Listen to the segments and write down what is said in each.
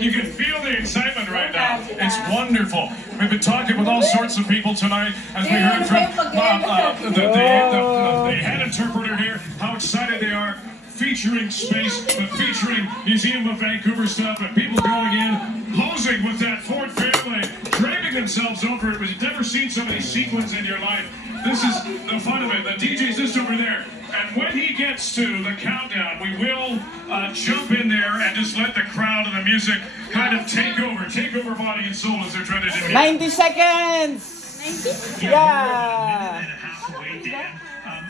You can feel the excitement right now. It's wonderful. We've been talking with all sorts of people tonight as we heard from the head interpreter here, how excited they are. Featuring space, but featuring Museum of Vancouver stuff, and people going in, closing with that Ford family, draping themselves over it. You've never seen so many sequins in your life. This is the fun of it. The DJ's just over there. And when he gets to the countdown, we will jump in there and just let the crowd and the music kind of take over body and soul as they're trying to do it. 90 seconds! 90? Yeah!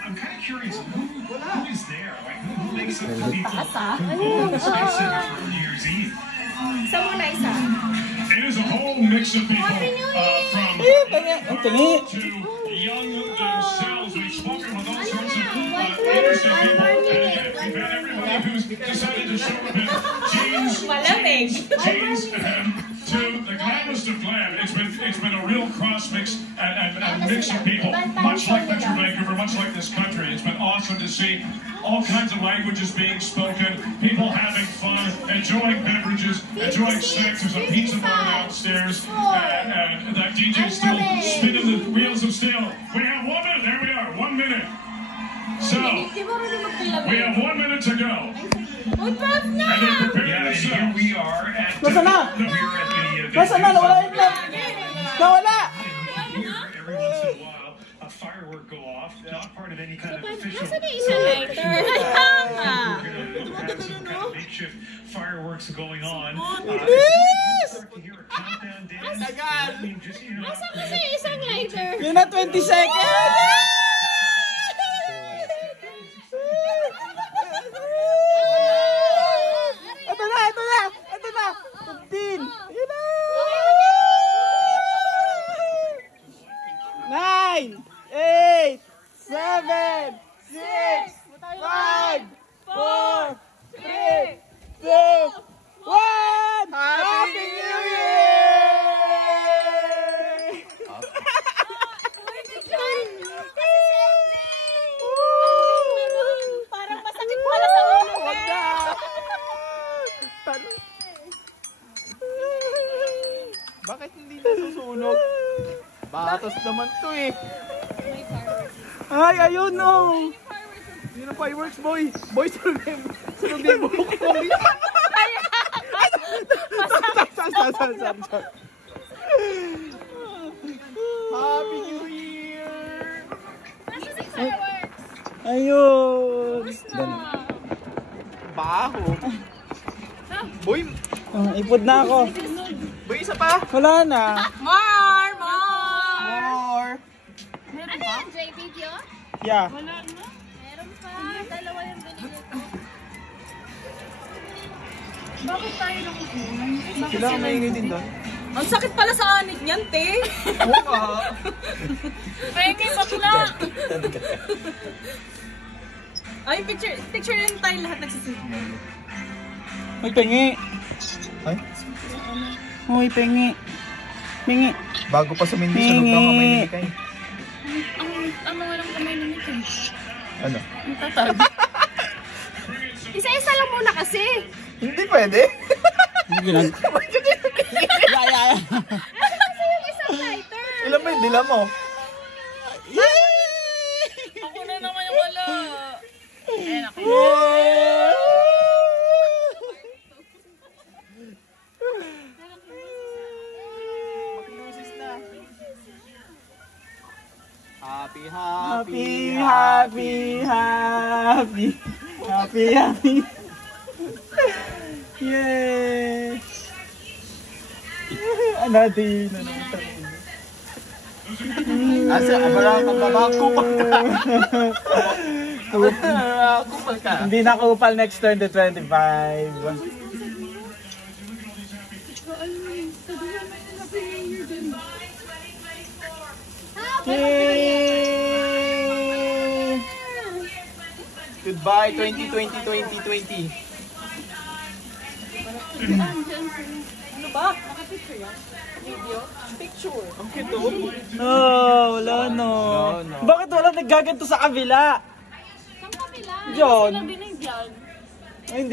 I'm kind of curious, who is there? Like, who makes up the people who the Space Center for New Year's Eve? It is a whole mix of people from to young themselves. We've spoken with all sorts of interesting people. And again, we've had everybody who's decided to show up in jeans to the glammest of glam. It's been a real cross mix and mix of people, much like Metro Vancouver, much like this country. It's been awesome to see all kinds of languages being spoken, people having fun, enjoying beverages, enjoying snacks. There's a pizza bar downstairs, and that DJ's still spinning the wheels of steel. We have 1 minute. There we are, 1 minute. So, we have 1 minute to go. And then prepare yourselves. Here we are at the... Nawala yung club! Nawala! Here, every once in a while, a firework go off, not part of any kind of official... Nasaan na isang lighter? We're going to have some kind of makeshift fireworks going on. Yes! Start to hear a countdown dance. Nasaan kasi isang lighter? Yun na 20 seconds! Ito na! 15! Yun na! 9, 8, 7, 6, 5, 4, 3, 2, 1! Happy New Year! Parang masakit pala sa ulo. Bakit hindi nasusunog? Batas naman to eh. Ay, ayun no. Yun ang fireworks, boy. Boy, sunog yung buhok ko. Happy New Year! Nasaan si fireworks? Ayun. Baho. Boy, ipod na ako. Boy, isa pa. Wala na. More! Ano yan, Jay? Video? Yeah. Meron pa. Dalawa yung binili ko. Bakit tayo nakukunan? Sila ang maingay din doon. Ang sakit pala sa anit niyan, te. Oo nga. Pwede bakla. Ay, picture yun tayo lahat nagsisimula. Uy, pengi. Ay? Uy, pengi. Pengi. Bago pa sumindi, sunog na kamay ni Mikay. Ang walang kamay ni Mikay. Ano? Ang tatag. Isa-isa lang muna kasi. Hindi pwede. Hindi ginag. Nasaan yung isang lighter? Ilan ba yung dila mo? Ako na naman yung wala. Ayan ako. Happy, happy, happy. Happy, happy. Yay! Anadi na naman. Asa, abara ka ba? Kupal ka. Kupal ka. Hindi na kupal next 2025. Yay! Goodbye 2020-2020. Ano ba? Naka-picture yan? Video? Picture. Ang kito. Oh, wala no. Bakit wala naggaganto sa kabila? Saan kapila? Diyan. Sila binigyan. Ay, hindi.